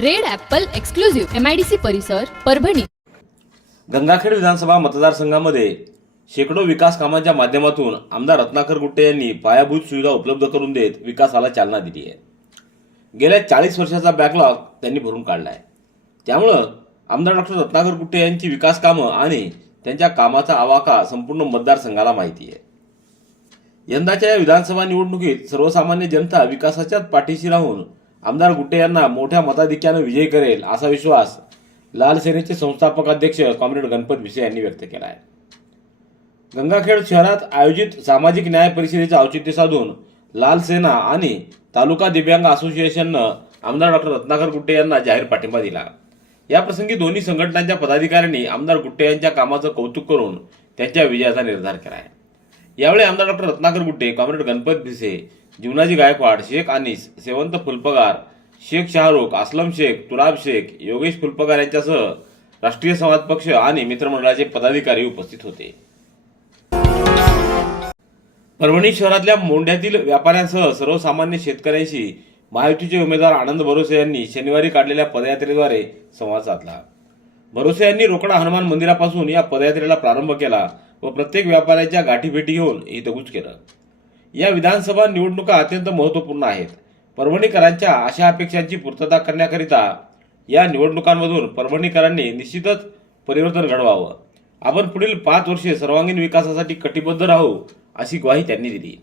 Red apple exclusive MIDC परिसर परभणी. गंगाखेड विधानसभा मतदारसंघामध्ये शेकडो विकास कामांच्या माध्यमातून आमदार रत्नाकर गुट्टे यांनी पायाभूत सुविधा उपलब्ध करून देत विकासाला चालना दिली आहे. गेल्या चाळीस वर्षाचा बॅकलॉग त्यांनी भरून काढला आहे त्यामुळं आमदार डॉक्टर रत्नाकर गुट्टे यांची विकास कामं आणि त्यांच्या कामाचा आवाका संपूर्ण मतदारसंघाला माहिती आहे. यंदाच्या या विधानसभा निवडणुकीत सर्वसामान्य जनता विकासाच्याच पाठीशी राहून आमदार गुट्टे यांना मोठ्या मताधिक्यानं विजयी करेल असा विश्वास लाल सेनेचे संस्थापक अध्यक्ष कॉम्रेड गणपत भिसे यांनी व्यक्त केला आहे. गंगाखेड शहरात आयोजित सामाजिक न्याय परिषदेचे औचित्य साधून लाल सेना आणि तालुका दिव्यांग असोसिएशननं आमदार डॉक्टर रत्नाकर गुट्टे यांना जाहीर पाठिंबा दिला. या प्रसंगी दोन्ही संघटनांच्या पदाधिकाऱ्यांनी आमदार गुट्टे यांच्या कामाचं कौतुक करून त्यांच्या विजयाचा निर्धार केला आहे. यावेळी आमदार डॉक्टर रत्नाकर गुट्टे कॉम्रेड गणपत भिसे जीवनाजी गायकवाड शेख अनिस सेवंत फुलपगार शेख शाहरुख असलम शेख तुराब शेख योगेश फुलपगार यांच्यासह राष्ट्रीय समाज पक्ष आणि मित्रमंडळाचे पदाधिकारी उपस्थित होते. परभणी शहरातल्या मोंढ्यातील व्यापाऱ्यांसह सर्वसामान्य शेतकऱ्यांशी महायुतीचे उमेदवार आनंद भरोसे यांनी शनिवारी काढलेल्या पदयात्रेद्वारे संवाद साधला. भरोसे यांनी रोकडा हनुमान मंदिरापासून या पदयात्रेला प्रारंभ केला व प्रत्येक व्यापाऱ्याच्या गाठीभेटी घेऊन हितगुज केलं. या विधानसभा निवडणुका अत्यंत महत्त्वपूर्ण आहेत. परभणीकरांच्या अशा अपेक्षांची पूर्तता करण्याकरिता या निवडणुकांमधून परभणीकरांनी निश्चितच परिवर्तन घडवावं. आपण पुढील पाच वर्षे सर्वांगीण विकासासाठी कटिबद्ध राहू अशी ग्वाही त्यांनी दिली.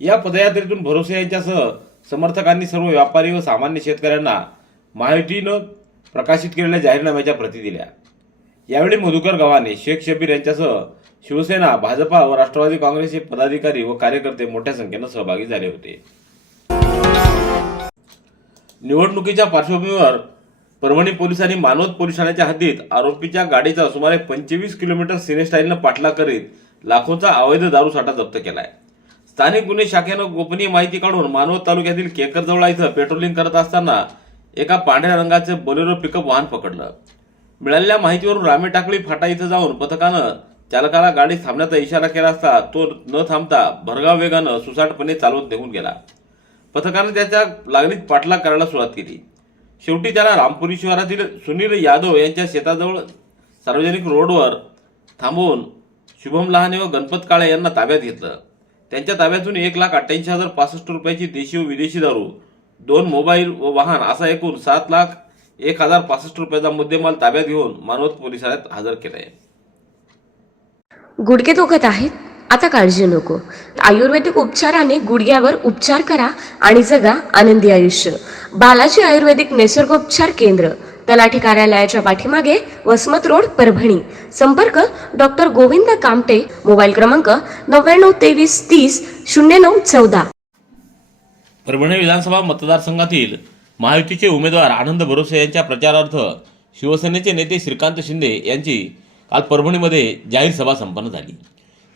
या पदयात्रेतून भरोसे यांच्यासह समर्थकांनी सर्व व्यापारी व सामान्य शेतकऱ्यांना महायुतीनं प्रकाशित केलेल्या जाहीरनाम्याच्या प्रती दिल्या. यावेळी मधुकर गव्हाणे शेख शबीर यांच्यासह शिवसेना भाजपा व राष्ट्रवादी काँग्रेसचे पदाधिकारी व कार्यकर्ते मोठ्या संख्येनं सहभागी झाले होते. निवडणुकीच्या पार्श्वभूमीवर परभणी पोलिसांनी मानवत पोलीस ठाण्याच्या हद्दीत आरोपीच्या गाडीचा सुमारे पंचवीस किलोमीटर सिनेस्टाईलनं पाठलाग करीत लाखोचा अवैध दारू साठा जप्त केलाय. स्थानिक गुन्हे शाखेनं गोपनीय माहिती काढून मानवत तालुक्यातील केकरजवळा इथं पेट्रोलिंग करत असताना एका पांढऱ्या रंगाचे बोलेरो पिकअप वाहन पकडलं. मिळालेल्या माहितीवरून रामे टाकळी फाटा इथं जाऊन पथकानं चालकाला गाडी थांबण्याचा इशारा केला असता तो न थांबता भरगाव वेगानं सुसाटपणे चालवत निघून गेला. पथकानं त्याच्या लागणीत पाठलाग करायला सुरुवात केली. शेवटी त्याला रामपुरी शहरातील सुनील यादव यांच्या शेताजवळ सार्वजनिक रोडवर थांबवून शुभम लहाने व गणपत काळे यांना ताब्यात घेतलं. त्यांच्या ताब्यातून एक लाख अठ्ठ्याऐंशी हजार पासष्ट रुपयाची देशी व विदेशी दारू दोन मोबाईल व वाहन असा एकूण सात लाख एक हजार पासष्ट रुपयाचा मुद्देमाल ताब्यात घेऊन मानवत पोलिसात हजर केलाय. गुडघे दुखत आहेत? आता काळजी नको. आयुर्वेदिक उपचाराने गुडघ्यावर उपचार करा आणि जगा आनंदी आयुष्य. बालाजी आयुर्वेदिक निसर्गोपचार केंद्र तलाठी कार्यालयाच्या पाठीमागे वसमत रोड परभणी. संपर्क डॉक्टर गोविंद कामटे मोबाईल क्रमांक नव्याण्णव तेवीस तीस शून्य नऊ चौदा. परभणी विधानसभा मतदारसंघातील महायुतीचे उमेदवार आनंद भरोसे यांच्या प्रचारार्थ शिवसेनेचे नेते श्रीकांत शिंदे यांची काल परभणीमध्ये जाहीर सभा संपन्न झाली.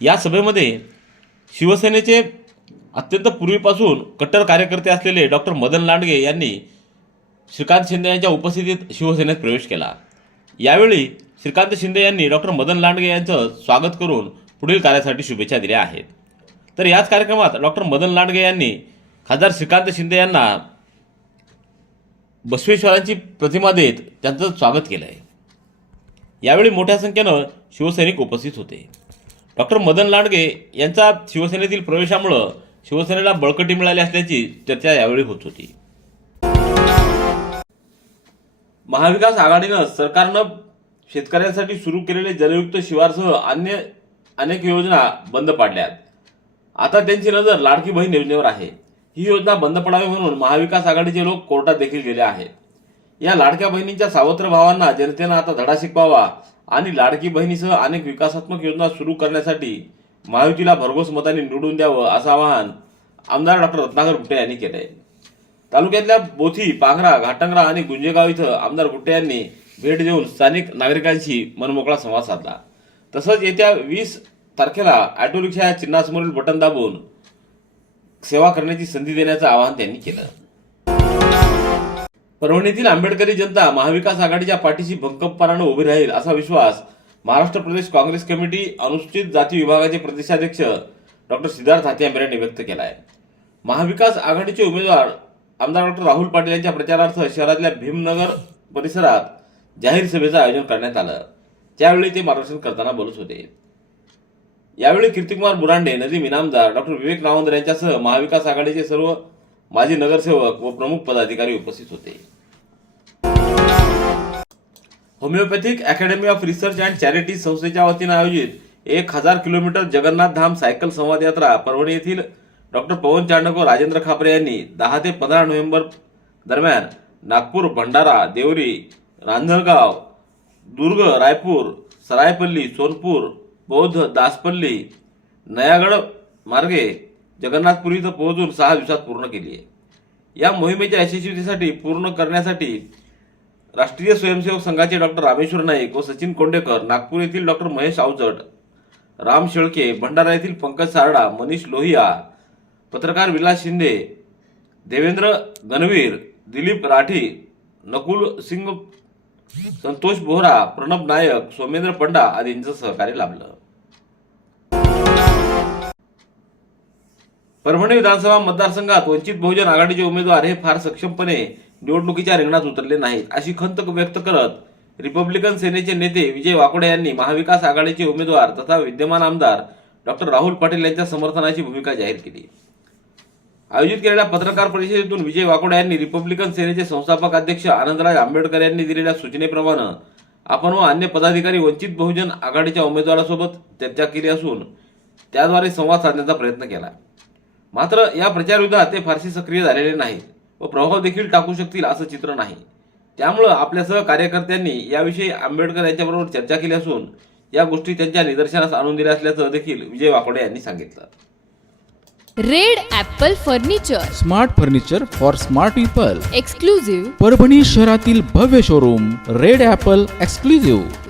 या सभेमध्ये शिवसेनेचे अत्यंत पूर्वीपासून कट्टर कार्यकर्ते असलेले डॉक्टर मदन लांडगे यांनी श्रीकांत शिंदे यांच्या उपस्थितीत शिवसेनेत प्रवेश केला. यावेळी श्रीकांत शिंदे यांनी डॉक्टर मदन लांडगे यांचं स्वागत करून पुढील कार्यासाठी शुभेच्छा दिल्या आहेत. तर याच कार्यक्रमात डॉक्टर मदन लांडगे यांनी खासदार श्रीकांत शिंदे यांना बसवेश्वरांची प्रतिमा देत त्यांचं स्वागत केलं आहे यावेळी मोठ्या संख्येनं शिवसैनिक उपस्थित होते. डॉक्टर मदन लांडगे यांचा शिवसेनेतील प्रवेशामुळं शिवसेनेला बळकटी मिळाली असल्याची चर्चा यावेळी होत होती. महाविकास आघाडीनं सरकारनं शेतकऱ्यांसाठी सुरू केलेले जलयुक्त शिवारसह अन्य अनेक योजना बंद पाडल्यात. आता त्यांची नजर लाडकी बहीण योजनेवर आहे. ही योजना बंद पडावी म्हणून महाविकास आघाडीचे लोक कोर्टात देखील गेले आहेत. या लाडक्या बहिणींच्या सावत्र भावांना जनतेनं आता धडा शिकवावा आणि लाडकी बहिणीसह अनेक विकासात्मक योजना सुरू करण्यासाठी महायुतीला भरघोस मताने निवडून द्यावं असं आवाहन आमदार डॉक्टर रत्नाकर गुट्टे यांनी केलंय. तालुक्यातल्या बोथी पांगरा घाटंगरा आणि गुंजेगाव इथं आमदार गुट्टे यांनी भेट देऊन स्थानिक नागरिकांशी मनमोकळा संवाद साधला. तसंच येत्या वीस तारखेला ऑटो रिक्षा या चिन्हासमोरील बटन दाबून सेवा करण्याची संधी देण्याचं आवाहन त्यांनी केलं. परभणीतील आंबेडकरी जनता महाविकास आघाडीच्या पाठीशी भक्कमपणानं उभी राहील असा विश्वास महाराष्ट्र प्रदेश काँग्रेस कमिटी अनुसूचित जाती विभागाचे प्रदेशाध्यक्ष डॉक्टर सिद्धार्थ हाते यांनी व्यक्त केला आहे महाविकास आघाडीचे उमेदवार आमदार डॉक्टर राहुल पाटील यांच्या प्रचारार्थ शहरातल्या भीमनगर परिसरात जाहीर सभेचं आयोजन करण्यात आलं. त्यावेळी ते मार्गदर्शन करताना बोलत होते. यावेळी कीर्तिकुमार बुरांडे नदीम इनामदार डॉक्टर विवेक नावंदर यांच्यासह महाविकास आघाडीचे सर्व माजी नगरसेवक व प्रमुख पदाधिकारी उपस्थित होते. Homeopathic academy of research and charity संस्थेच्या वतीनं आयोजित एक हजार किलोमीटर जगन्नाथ धाम सायकल संवाद यात्रा परभणी येथील डॉक्टर पवन चांडक व राजेंद्र खापरे यांनी दहा ते पंधरा नोव्हेंबर दरम्यान नागपूर भंडारा देवरी रांजणगाव दुर्ग रायपूर सरायपल्ली सोनपूर बौद्ध दासपल्ली नयागड मार्गे जगन्नाथपुरी इथं पोहोचून सहा दिवसात पूर्ण केली आहे. या मोहिमेच्या यशस्वीतेसाठी पूर्ण करण्यासाठी राष्ट्रीय स्वयंसेवक संघाचे डॉक्टर रामेश्वर नाईक व सचिन कोंडेकर नागपूर येथील डॉक्टर महेश आवजट राम शेळके भंडारा येथील पंकज सारडा मनीष लोहिया पत्रकार विलास शिंदे देवेंद्र गणवीर दिलीप राठी नकुल सिंग संतोष बोहरा प्रणब नायक सोमेंद्र पंडा आदींचं सहकार्य लाभलं. परभणी विधानसभा मतदारसंघात वंचित बहुजन आघाडीचे उमेदवार हे फार सक्षमपणे निवडणुकीच्या रिंगणात उतरले नाहीत अशी खंत व्यक्त करत रिपब्लिकन सेनेचे नेते विजय वाकोडे यांनी महाविकास आघाडीचे उमेदवार तथा विद्यमान आमदार डॉक्टर राहुल पाटील यांच्या समर्थनाची भूमिका जाहीर केली. आयोजित केलेल्या पत्रकार परिषदेतून विजय वाकोडे यांनी रिपब्लिकन सेनेचे संस्थापक अध्यक्ष आनंदराज आंबेडकर यांनी दिलेल्या सूचनेप्रमाणे आपण व अन्य पदाधिकारी वंचित बहुजन आघाडीच्या उमेदवारासोबत चर्चा केली असून त्याद्वारे संवाद साधण्याचा प्रयत्न केला. मात्र या प्रचारयुद्धात ते फारसे सक्रिय झालेले नाहीत व प्रभाव देखील टाकू शकतील असं चित्र नाही. त्यामुळं आपल्यासह कार्यकर्त्यांनी याविषयी आंबेडकर यांच्याबरोबर चर्चा केली असून या गोष्टी त्यांच्या निदर्शनास आणून दिल्या असल्याचं देखील विजय वाकोडे यांनी सांगितलं. Red apple furniture. Smart furniture for smart people. Exclusive Parbhani शहरातील भव्य शोरूम रेड ॲपल एक्सक्लुझिव्ह.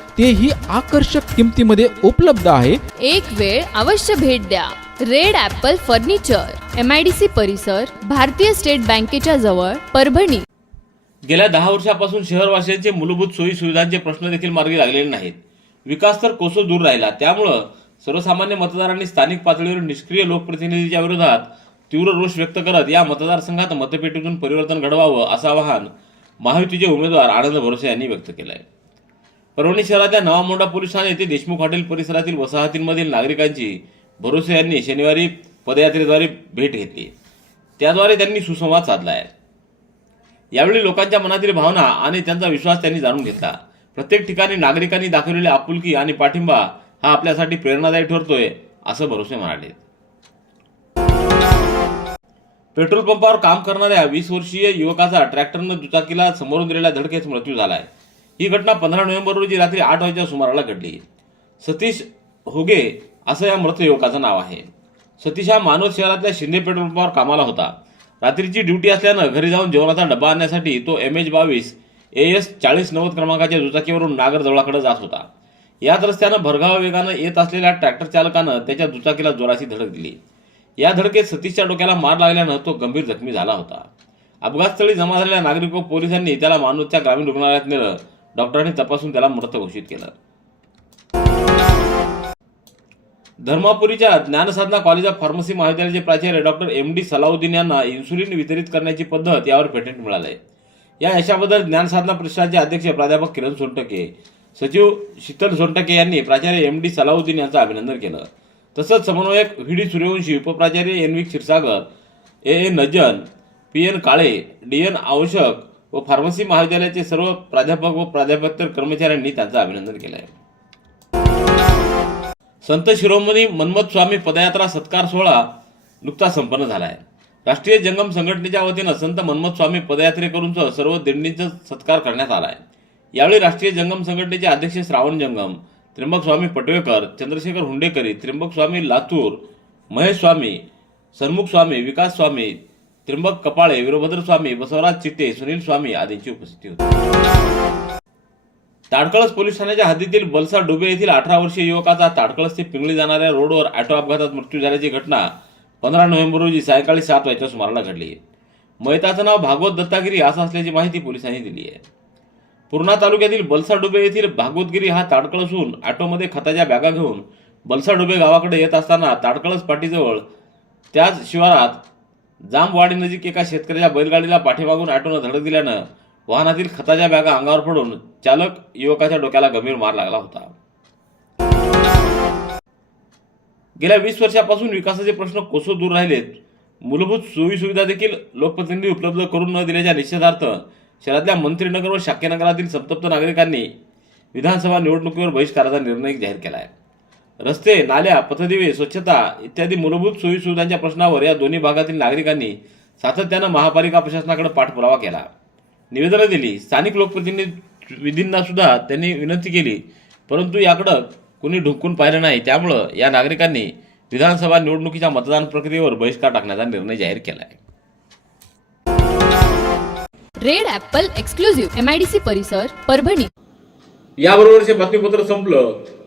तेही आकर्षक किमतीमध्ये उपलब्ध आहे. एक वेळ अवश्य भेट द्या. Red Apple furniture M I D C परिसर भारतीय स्टेट बँकेच्या जवळ परभणी. गेल्या दहा वर्षापासून शहरवासियांचे मूलभूत सोयी सुविधांचे प्रश्न देखील मार्गी लागलेले नाहीत. विकास तर कोसो दूर राहिला. त्यामुळं सर्वसामान्य मतदारांनी स्थानिक पातळीवर निष्क्रिय लोकप्रतिनिधीच्या विरोधात तीव्र रोष व्यक्त करत या मतदारसंघात मतपेटीतून परिवर्तन घडवावं असं आवाहन महायुतीचे उमेदवार आनंद भरोसे यांनी व्यक्त केलं आहे परभणी शहरातल्या नवामोंडा पोलीस ठाणे येथे देशमुख हॉटेल परिसरातील वसाहतींमधील नागरिकांची भरोसे यांनी शनिवारी पदयात्रेद्वारे भेट घेतली. त्याद्वारे त्यांनी सुसंवाद साधला आहे. यावेळी लोकांच्या मनातील भावना आणि त्यांचा विश्वास त्यांनी जाणून घेतला. प्रत्येक ठिकाणी नागरिकांनी दाखवलेली आपुलकी आणि पाठिंबा हा आपल्यासाठी प्रेरणादायी ठरतोय असं भरोसे म्हणाले. पेट्रोल पंपावर काम करणाऱ्या वीस वर्षीय युवकाचा ट्रॅक्टरनं दुचाकीला समोरून दिलेल्या धडकेत मृत्यू झालाय. ही घटना पंधरा नोव्हेंबर रोजी रात्री आठ वाजेच्या सुमाराला घडली. सतीश होगे असं या मृत युवकाचं नाव आहे. सतीश हा मानवत शहरातल्या शिंदे पेट्रोल पंपावर कामाला होता. रात्रीची ड्युटी असल्यानं घरी जाऊन जेवणाचा डबा आणण्यासाठी तो एम एच बावीस ए एस चाळीस नव्वद क्रमांकाच्या दुचाकीवरून नागरजवळाकडे जात होता. याच रस्त्यानं भरधाव वेगानं येत असलेल्या ट्रॅक्टर चालकानं त्याच्या दुचाकीला जोराची धडक दिली. या धडकेत सतीशच्या डोक्याला मार लागल्यानं तो गंभीर जखमी झाला होता. अपघातस्थळी जमा झालेल्या नागरिक व पोलिसांनी त्याला मानवतच्या ग्रामीण रुग्णालयात नेलं डॉक्टरांनी तपासून त्याला मृत घोषित केलं. धर्मापुरीच्या ज्ञानसाधना कॉलेज ऑफ फार्मसी महाविद्यालयाचे प्राचार्य डॉक्टर एम डी सलाउद्दीन यांना इन्सुलिन वितरित करण्याची पद्धत यावर पेटंट मिळालंय. या यशाबद्दल ज्ञानसाधना प्रतिष्ठानचे अध्यक्ष प्राध्यापक किरण सोनटके सचिव शीतल सोनटके यांनी प्राचार्य एम डी सलाउद्दीन यांचं अभिनंदन केलं. तसंच समन्वयक V D Suryavanshi उपप्राचार्य N V Kshirsagar A A Najan P N Kale D N आवश्यक व फार्मसी महाविद्यालयाचे सर्व प्राध्यापक व प्राध्यापकतर कर्मचाऱ्यांनी त्यांचं अभिनंदन केलं आहे संत शिरोमणी मन्मथ स्वामी पदयात्रा सत्कार सोहळा नुकताच संपन्न झाला आहे राष्ट्रीय जंगम संघटनेच्या वतीनं संत मन्मथ स्वामी पदयात्रेकरूंसह सर्व दिंडींचा सत्कार करण्यात आला आहे यावेळी राष्ट्रीय जंगम संघटनेचे अध्यक्ष श्रावण जंगम त्र्यंबक स्वामी पटवेकर चंद्रशेखर हुंडेकरी त्र्यंबक स्वामी लातूर महेश स्वामी सन्मुख स्वामी विकास स्वामी त्र्यंबक कपाळे वीरभद्र स्वामी बसवराज चिट्टे सुनील स्वामी आदींची उपस्थिती होती ताडकळस पोलीस ठाण्याच्या हद्दीतील बलसा डुबे येथील अठरा वर्षीय युवकाचा ताडकळस ते पिंगळी जाणाऱ्या रोडवर ऑटो अपघातात मृत्यू झाल्याची घटना पंधरा नोव्हेंबर रोजी सायंकाळी सात वाजच्या सुमाराला घडली मयताचं नाव भागवत दत्तागिरी असं असल्याची माहिती पोलिसांनी दिली आहे. पूर्णा तालुक्यातील बलसा डुबे येथील भागवतगिरी हा ताडकळसून ऑटोमध्ये खताच्या बॅगा घेऊन बलसा डुबे गावाकडे येत असताना ताडकळस पाटीजवळ त्याच शिवारात जामवाडी नजीक एका शेतकऱ्याच्या बैलगाडीला पाठीमागून ऑटोनं धडक दिल्यानं वाहनातील खताच्या बॅगा अंगावर पडून चालक युवकाच्या डोक्याला गंभीर मार लागला होता. गेल्या वीस वर्षापासून विकासाचे प्रश्न कोसो दूर राहिलेत. मूलभूत सोयी सुविधा देखील लोकप्रतिनिधी उपलब्ध करून न दिल्याच्या निषेधार्थ शहरातल्या मंत्रीनगर व शाक्यनगरातील संतप्त नागरिकांनी विधानसभा निवडणुकीवर बहिष्काराचा निर्णय जाहीर केला आहे रस्ते नाल्या पथदिवे स्वच्छता इत्यादी मूलभूत सोयी सुविधांच्या प्रश्नावर या दोन्ही भागातील नागरिकांनी सातत्यानं महापालिका प्रशासनाकडे पाठपुरावा केला. निवेदनं दिली. स्थानिक लोकप्रतिनिधींना सुद्धा त्यांनी विनंती केली. परंतु याकडं कुणी ढुंकून पाहिलं नाही. त्यामुळं या नागरिकांनी विधानसभा निवडणुकीच्या मतदान प्रक्रियेवर बहिष्कार टाकण्याचा निर्णय जाहीर केला आहे Red Apple exclusive M I D C परिसर परभणी. याबरोबरचे बातमीपत्र संपलं.